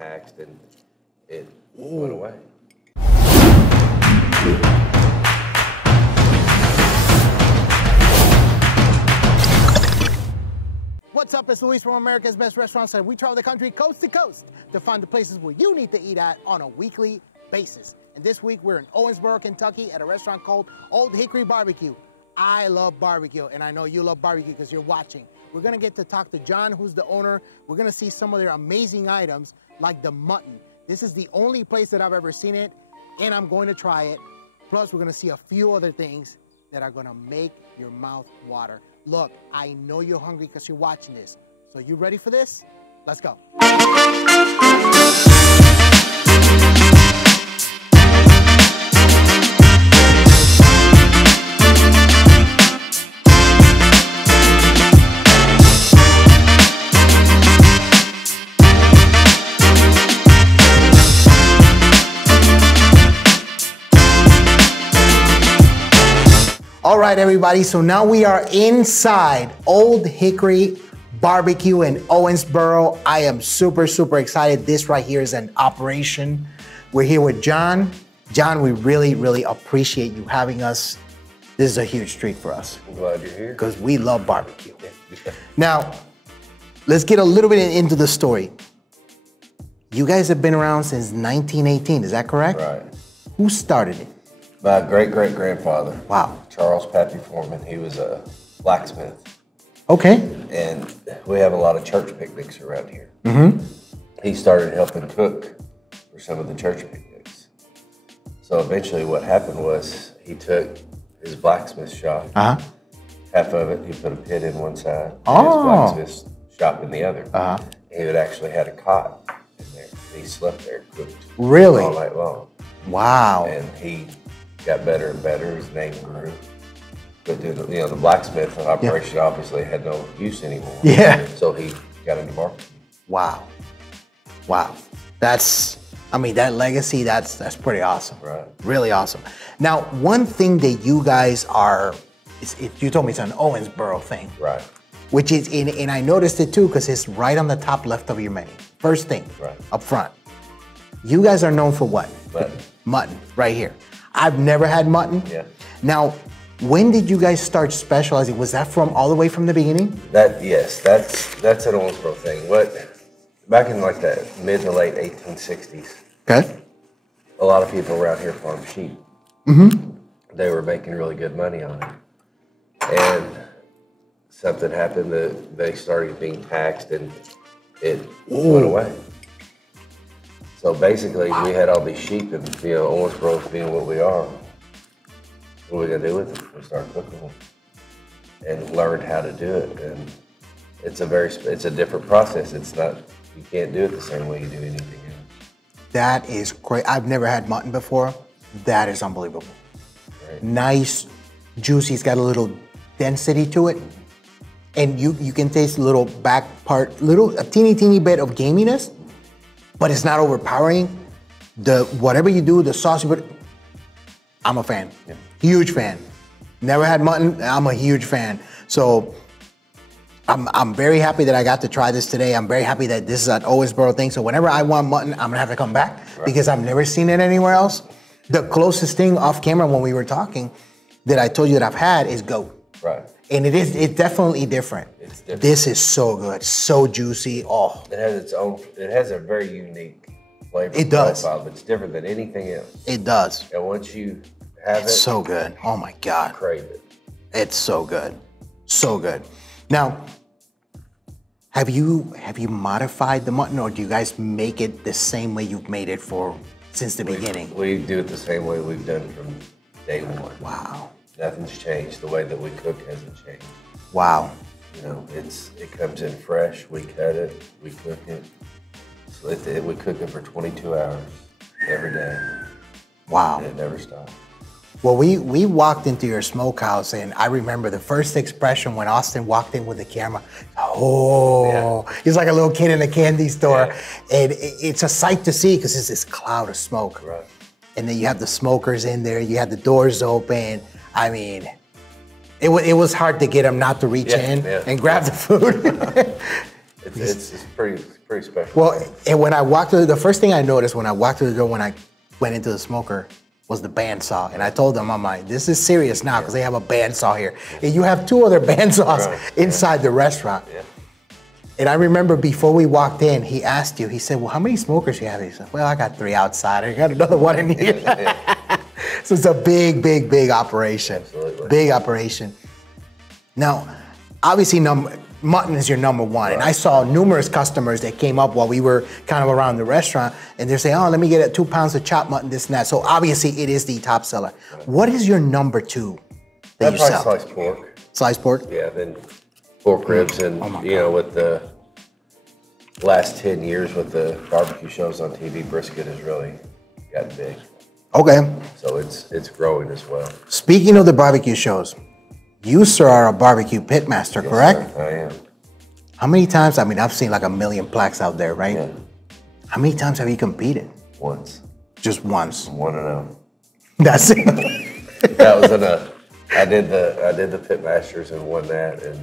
taxed, and it went away. What's up? It's Luis from America's Best Restaurants, and we travel the country coast to coast to find the places where you need to eat at on a weekly basis. And this week we're in Owensboro, Kentucky at a restaurant called Old Hickory Bar-B-Q. I love barbecue, and I know you love barbecue because you're watching. We're gonna get to talk to John, who's the owner. We're gonna see some of their amazing items like the mutton. This is the only place that I've ever seen it, and I'm going to try it. Plus, we're gonna see a few other things that are gonna make your mouth water. Look, I know you're hungry because you're watching this. So you ready for this? Let's go. All right, everybody, so now we are inside Old Hickory Bar-B-Q in Owensboro. I am super, super excited. This right here is an operation. We're here with John. John, we really, really appreciate you having us. This is a huge treat for us. I'm glad you're here. Because we love barbecue. Now, let's get a little bit into the story. You guys have been around since 1918, is that correct? Right. Who started it? My great-great-grandfather. Wow. Charles Pappy Foreman. He was a blacksmith. Okay. And we have a lot of church picnics around here. Mm-hmm. He started helping cook for some of the church picnics. So eventually what happened was he took his blacksmith shop, half of it, he put a pit in one side, and his blacksmith shop in the other. He had actually had a cot in there. And he slept there, cooked really? All night long. Wow. And he got better and better. His name grew. But the blacksmith operation obviously had no use anymore. Yeah. So he got into barbecue. Wow. Wow. That's, I mean, that legacy, that's pretty awesome. Right. Really awesome. Now, one thing that you guys are, you told me it's an Owensboro thing. Right. Which is, and I noticed it too, because it's right on the top left of your menu. First thing, up front. You guys are known for what? Mutton. Mutton, right here. I've never had mutton. Yeah. Now, when did you guys start specializing? Was that from all the way from the beginning? Yes, that's an Owensboro thing. Back in like the mid to late 1860s. Okay. A lot of people around here farmed sheep. Mm-hmm. They were making really good money on it. And something happened that they started being taxed and it went away. So basically, we had all these sheep, and Owensboro being what we are, what are we gonna do with them? We started cooking them, and learned how to do it. And it's a different process. It's not, you can't do it the same way you do anything else. That is great. I've never had mutton before. That is unbelievable. Right. Nice, juicy. It's got a little density to it, and you can taste a little back part, a teeny bit of gaminess. But it's not overpowering. Whatever you do, the sauce you put, I'm a fan. Yeah. Huge fan. Never had mutton, I'm a huge fan. So I'm very happy that I got to try this today. I'm very happy that this is an Owensboro thing. So whenever I want mutton, I'm gonna have to come back because I've never seen it anywhere else. The closest thing off camera when we were talking that I told you that I've had is goat. Right. And it's definitely different. It's different. This is so good, so juicy. Oh. It has a very unique flavor profile that's different than anything else. It does. And once you have it's so good. Oh my God. You crave it. It's so good. So good. Now, have you modified the mutton, or do you guys make it the same way you've made it since the beginning? We do it the same way we've done from day one. Wow. Nothing's changed. The way that we cook hasn't changed. Wow. It comes in fresh. We cut it. We cook it. So we cook it for 22 hours every day. Wow. And it never stops. Well, we walked into your smokehouse, and I remember the first expression when Austin walked in with the camera. Oh, yeah. He's like a little kid in a candy store. Yeah. And it's a sight to see because it's this cloud of smoke. Right. And then you have the smokers in there. You have the doors open. I mean, it was hard to get him not to reach in and grab the food. It's pretty pretty special. Well, and when I walked through, the first thing I noticed when I walked through the door when I went into the smoker was the bandsaw. And I told them, I'm like, this is serious now because they have a bandsaw here. And you have 2 other bandsaws inside the restaurant. Yeah. And I remember before we walked in, he asked you, he said, well, how many smokers do you have? He said, well, I got 3 outside. I got another 1 in here. So it's a big, big, big operation. Absolutely. Big operation. Now, obviously, mutton is your number 1. Right. And I saw numerous customers that came up while we were kind of around the restaurant, and they're saying, oh, let me get 2 pounds of chopped mutton, this and that. So obviously, it is the top seller. Right. What is your number 2 that you sell? Sliced pork. Sliced pork? Yeah, then pork ribs, and you know, with the last 10 years with the barbecue shows on TV, brisket has really gotten big. Okay. So it's growing as well. Speaking of the barbecue shows, you, sir, are a barbecue pitmaster, correct? Sir, I am. How many times, I mean, I've seen like 1 million plaques out there, right? Yeah. How many times have you competed? Once. Just once? 1-0. That's it? That was enough. I did the pitmasters and won that, and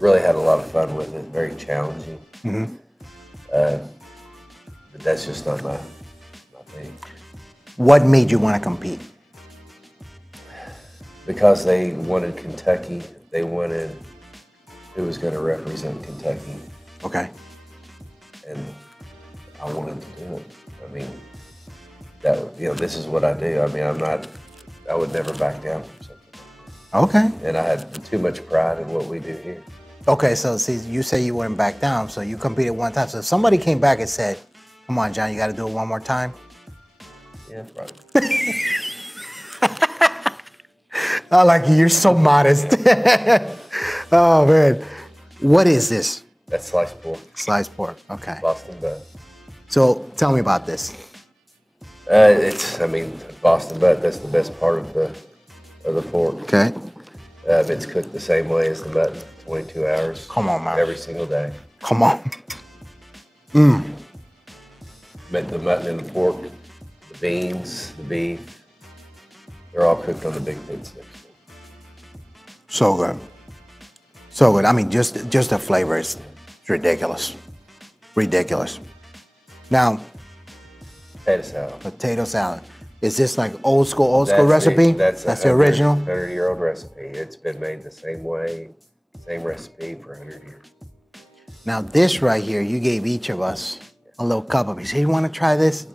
really had a lot of fun with it. Very challenging. Mm-hmm. But that's just not my thing. What made you want to compete? Because they wanted Kentucky. They wanted who was going to represent Kentucky. Okay. And I wanted to do it. I mean, this is what I do. I mean, I would never back down from something. Okay. And I had too much pride in what we do here. Okay, so see, you say you wouldn't back down, so you competed 1 time. So if somebody came back and said, come on, John, you got to do it 1 more time? Yeah, probably. I like you. You're so modest. Oh, man. What is this? That's sliced pork. Sliced pork, okay. Boston butt. So tell me about this. Boston butt, that's the best part of the pork. Okay. It's cooked the same way as the mutton, 22 hours. Come on, man. Every single day. Come on. Mmm. But the mutton and the pork, the beans, the beef, they're all cooked on the big pit sticks. So good. So good. I mean, just the flavor is ridiculous. Ridiculous. Now, Potato salad. Potato salad. Is this like old school recipe? That's the original? 100-year-old recipe. It's been made the same way, same recipe for 100 years. Now this right here, you gave each of us a little cup of it. You say, you want to try this?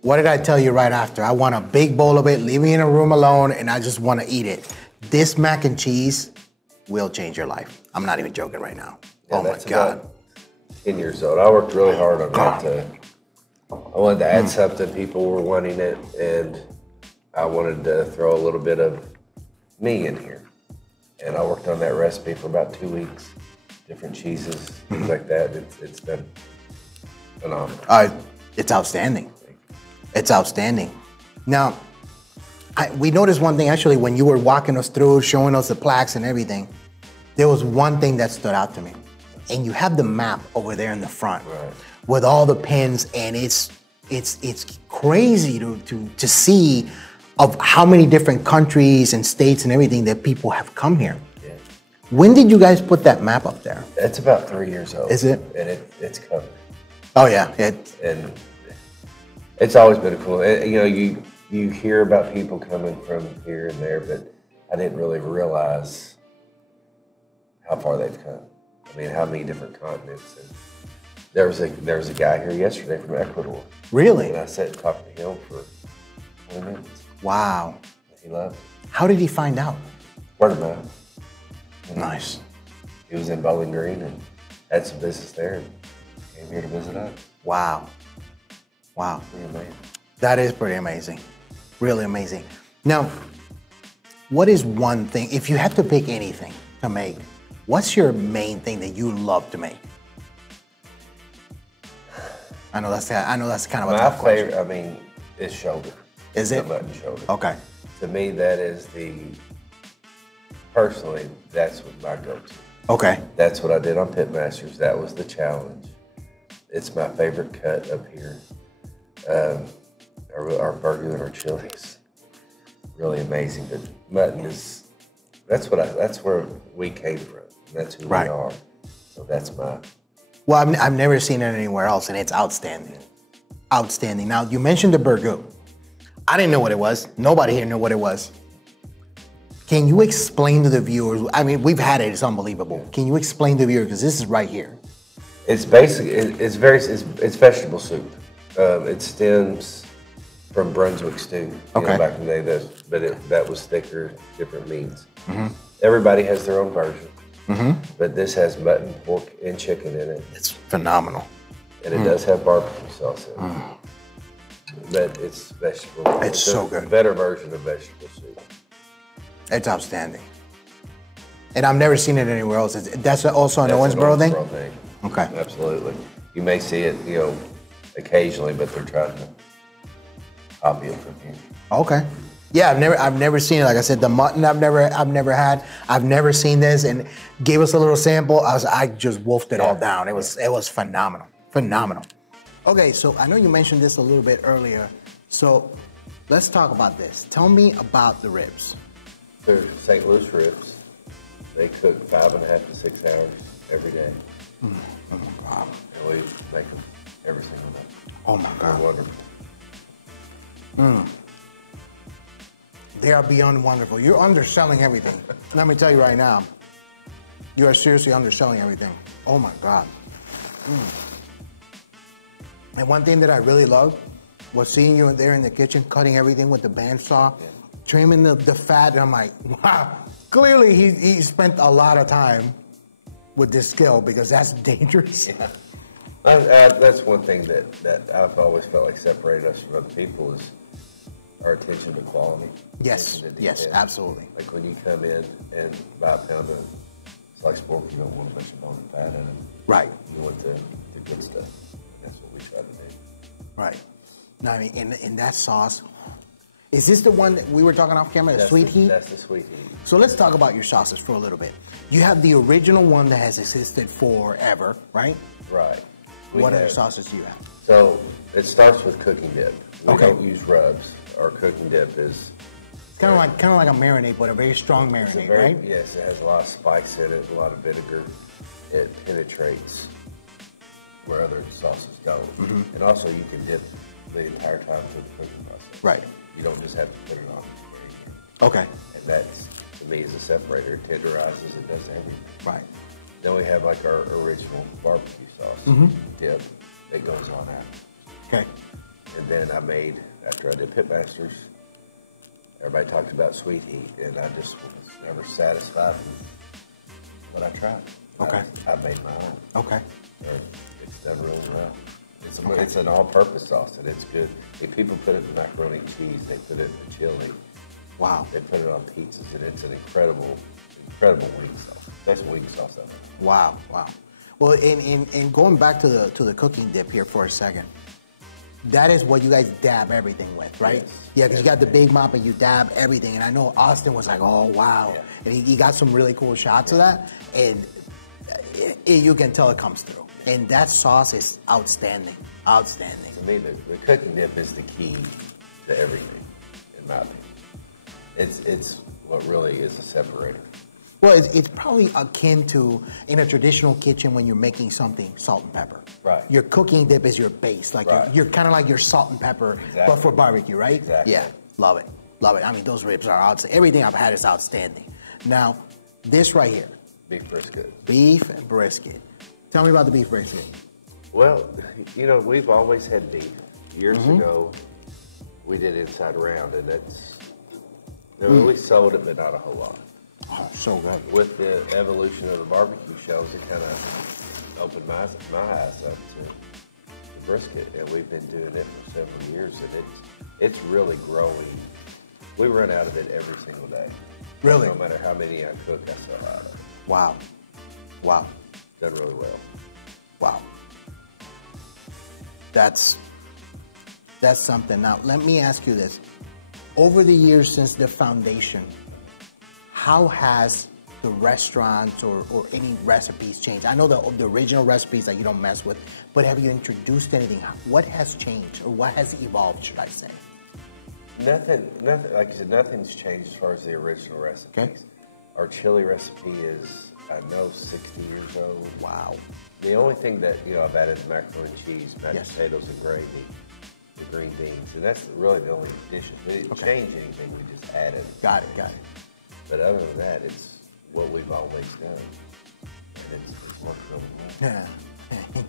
What did I tell you right after? I want a big bowl of it, leave me in a room alone, and I just want to eat it. This mac and cheese will change your life. I'm not even joking right now. Yeah, oh my God. About 10 years old. I worked really hard on that. I wanted to add something. People were wanting it, and I wanted to throw a little bit of me in here. And I worked on that recipe for about 2 weeks. Different cheeses, things like that. It's been phenomenal. It's outstanding. It's outstanding. Now, we noticed one thing actually when you were walking us through, showing us the plaques and everything. There was one thing that stood out to me. And you have the map over there in the front, right, with all the pins, and it's crazy to see of how many different countries and states and everything that people have come here. Yeah. When did you guys put that map up there? It's about 3 years old. Is it? And it's covered. Oh yeah. And it's always been cool. You hear about people coming from here and there, but I didn't really realize how far they've come. I mean, how many different continents. And there was a guy here yesterday from Ecuador. Really? And I sat and talked to him for 20 minutes. Wow. He loved it. How did he find out? Word of mouth. Nice. He was in Bowling Green and had some business there and came here to visit us. Wow. Wow. Pretty amazing. That is pretty amazing. Really amazing. Now, what is one thing, if you had to pick anything to make, what's your main thing that you love to make? I know that's kind of a tough question. My favorite, is shoulder. Is it? The mutton shoulder. Okay. To me, that is personally, that's what my go-to. Okay. That's what I did on Pitmasters. That was the challenge. It's my favorite cut up here. Our burgoo and our chilies, really amazing. But mutton is, that's where we came from. That's who we are. So that's Well, I've never seen it anywhere else, and it's outstanding. Outstanding. Now, you mentioned the Burgoo. I didn't know what it was. Nobody here knew what it was. Can you explain to the viewers? I mean, we've had it. It's unbelievable. Can you explain to the viewers, because this is right here. It's basically, it's vegetable soup. It stems from Brunswick stew. You know, back in the day, that was thicker, different meats. Everybody has their own version. But this has mutton, pork, and chicken in it. It's phenomenal. And it does have barbecue sauce in it. But it's vegetable. It's so good. A better version of vegetable soup. It's outstanding. And I've never seen it anywhere else. That's also an Owensboro thing? thing? Okay. Absolutely. You may see it, you know, occasionally, but they're trying to copy it from here. Okay. Yeah, I've never seen it. Like I said, the mutton I've never had. I've never seen this, and gave us a little sample. I just wolfed it all down. It was phenomenal. Phenomenal. Okay, so I know you mentioned this a little bit earlier. So let's talk about this. Tell me about the ribs. They're St. Louis ribs. They cook 5.5 to 6 hours every day. Oh my God. And we make them every single day. Oh my God. They're wonderful. They are beyond wonderful. You're underselling everything. Let me tell you right now, you are seriously underselling everything. Oh my God. And one thing that I really loved was seeing you in there in the kitchen, cutting everything with the bandsaw, trimming the fat, and I'm like, wow. Clearly he spent a lot of time with this skill, because that's dangerous. Yeah. That's one thing that I've always felt like separated us from other people is our attention to quality. Yes, yes, absolutely. Like when you come in and buy a pound of sliced pork, you don't want a bunch of bone and fat in it. Right. You want the good stuff. That's what we try to do. Right. Now, I mean, in that sauce, is this the one that we were talking off camera, the sweet heat? That's the sweet heat. So let's talk about your sauces for a little bit. You have the original one that has existed forever, right? Right. What other sauces do you have? So it starts with cooking dip. We don't use rubs. Our cooking dip is kind of like a marinade, but a very strong marinade, right? Yes, it has a lot of spice in it, a lot of vinegar. It penetrates where other sauces don't. And also you can dip the entire time through the cooking process. Right. You don't just have to put it on. Okay. And that's, to me, is a separator. It tenderizes, it does everything. Right. Then we have like our original barbecue sauce dip that goes on after. Okay. And then I made, after I did Pitmasters, everybody talked about sweet heat, and I just was never satisfied with what I tried. Okay. I made my own. Okay. It's done really well. It's an all-purpose sauce, and it's good. If people put it in macaroni and cheese, they put it in chili. Wow. They put it on pizzas, and it's an incredible wing sauce. Best wing sauce ever. Wow, wow. Well, in going back to the cooking dip here for a second, that is what you guys dab everything with, right? Yes. Yeah, because you got the big mop and you dab everything. And I know Austin was like, oh, wow. Yeah. And he got some really cool shots of that. And you can tell it comes through. And that sauce is outstanding, outstanding. To me, the cooking dip is the key to everything, in my opinion. It's what really is a separator. Well, it's probably akin to, in a traditional kitchen, when you're making something, salt and pepper. Right. Your cooking dip is your base. Like you're kind of like your salt and pepper, but for barbecue, right? Exactly. Yeah, love it. Love it. I mean, those ribs are outstanding. Everything I've had is outstanding. Now, this right here. Beef brisket. Beef brisket. Tell me about the beef brisket. Well, you know, we've always had beef. Years ago, we did Inside Round, and that's, we sold it, but not a whole lot. Oh, so good. With the evolution of the barbecue shows, it kind of opened my eyes up to the brisket, and we've been doing it for several years, and it's really growing. We run out of it every single day. Really? No matter how many I cook, I sell out of it. Wow. Wow. Done really well. Wow. That's something. Now, let me ask you this. Over the years since the foundation, how has the restaurants or any recipes changed? I know the original recipes that you don't mess with, but have you introduced anything? What has changed, or what has evolved, should I say? Nothing. Like you said, nothing's changed as far as the original recipes. Okay. Our chili recipe is, I know, 60 years old. Wow. The only thing that, I've added is macaroni and cheese, mashed potatoes and gravy, the green beans. And that's really the only addition. We didn't change anything, we just added. Got it. But other than that, it's what we've always done. And it's worked really well.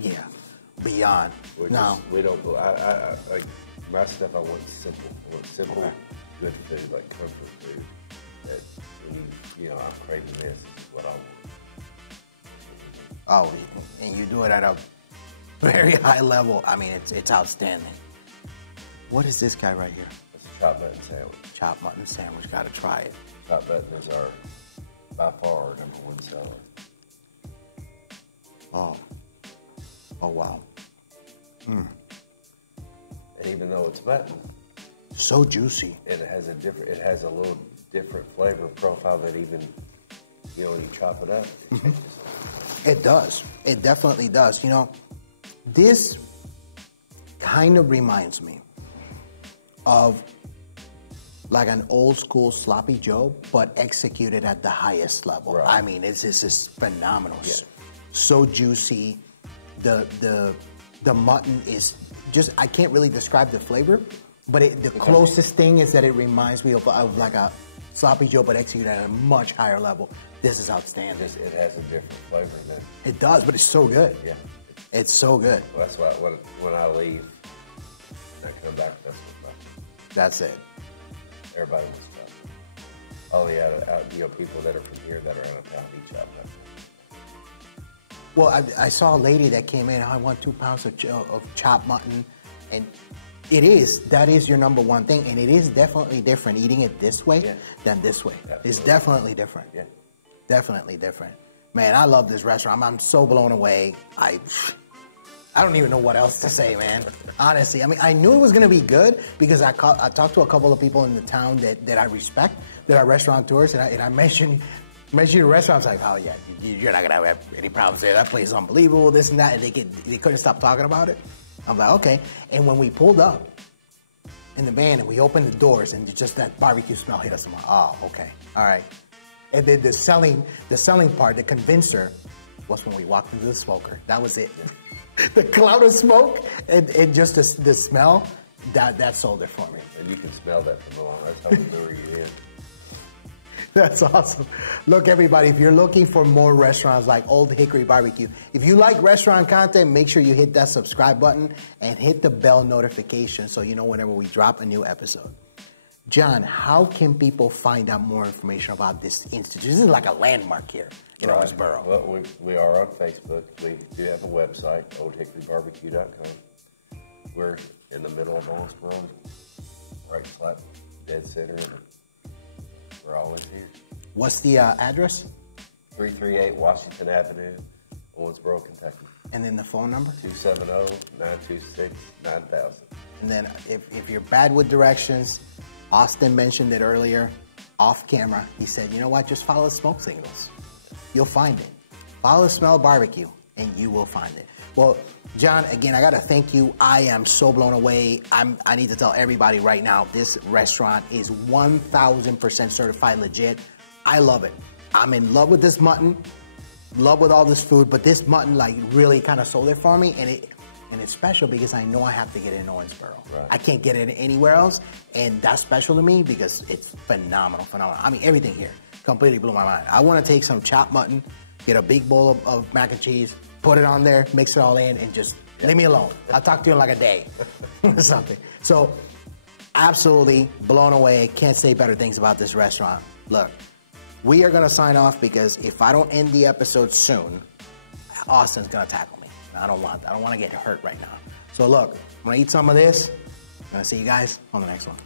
Yeah. Beyond. We don't go, like, my stuff, I want simple. I want simple, good food, like comfort food. That when I'm craving this is what I want. Oh, and you do it at a very high level. I mean, it's outstanding. What is this guy right here? It's a chopped mutton sandwich. Chopped mutton sandwich. Got to try it. Chopped mutton is by far our #1 seller. Oh wow. And even though it's mutton, so juicy. It has a little different flavor profile that even, when you chop it up, it changes. It does. It definitely does. This kind of reminds me of like an old school sloppy Joe, but executed at the highest level. Right. I mean, this is phenomenal. Yeah. So juicy. The mutton is just, I can't really describe the flavor, but the closest thing is that it reminds me of like a sloppy Joe, but executed at a much higher level. This is outstanding. It has a different flavor than it does, but it's so good. Yeah, it's so good. Well, that's why when I leave and I come back, That's it. Everybody wants stuff. All the people that are from here that are out of town each other. Well, I saw a lady that came in. I want 2 pounds of chopped mutton, and that is your #1 thing, and it is definitely different eating it this way than this way. Absolutely. It's definitely different. Yeah, definitely different. Man, I love this restaurant. I'm so blown away. I don't even know what else to say, man. Honestly, I mean, I knew it was gonna be good because I talked to a couple of people in the town that I respect, that are restaurateurs, and I mentioned the restaurant. I was like, oh yeah, you're not gonna have any problems there. That place is unbelievable, this and that, and they couldn't stop talking about it. I'm like, okay. And when we pulled up in the van and we opened the doors and just that barbecue smell hit us, I'm like, oh, okay, all right. And then the selling part, the convincer, was when we walked into the smoker. That was it. The cloud of smoke and just the smell, that sold it for me. And you can smell that from along. That's how we lure you in. That's awesome. Look, everybody, if you're looking for more restaurants like Old Hickory Bar-B-Q, if you like restaurant content, make sure you hit that subscribe button and hit the bell notification so you know whenever we drop a new episode. John, how can people find out more information about this institute? This is like a landmark here in Owensboro. Well, we are on Facebook. We do have a website, oldhickorybarbq.com. We're in the middle of Owensboro, right slap dead center. We're always here. What's the address? 338 Washington Avenue, Owensboro, Kentucky. And then the phone number? 270-926-9000. And then if you're bad with directions, Austin mentioned it earlier, off camera. He said, you know what, just follow the smoke signals. You'll find it. Follow the smell of barbecue, and you will find it. Well, John, again, I got to thank you. I am so blown away. I need to tell everybody right now, this restaurant is 1,000% certified legit. I love it. I'm in love with this mutton, love with all this food, but this mutton like really kind of sold it for me, and it's special because I know I have to get it in Owensboro. Right. I can't get it anywhere else, and that's special to me because it's phenomenal. I mean, everything here completely blew my mind. I want to take some chopped mutton, get a big bowl of mac and cheese, put it on there, mix it all in, and just leave me alone. I'll talk to you in like a day or something. So, absolutely blown away. Can't say better things about this restaurant. Look, we are going to sign off because if I don't end the episode soon, Austin's going to tackle me. I don't want to get hurt right now. So look, I'm going to eat some of this. I'm going to see you guys on the next one.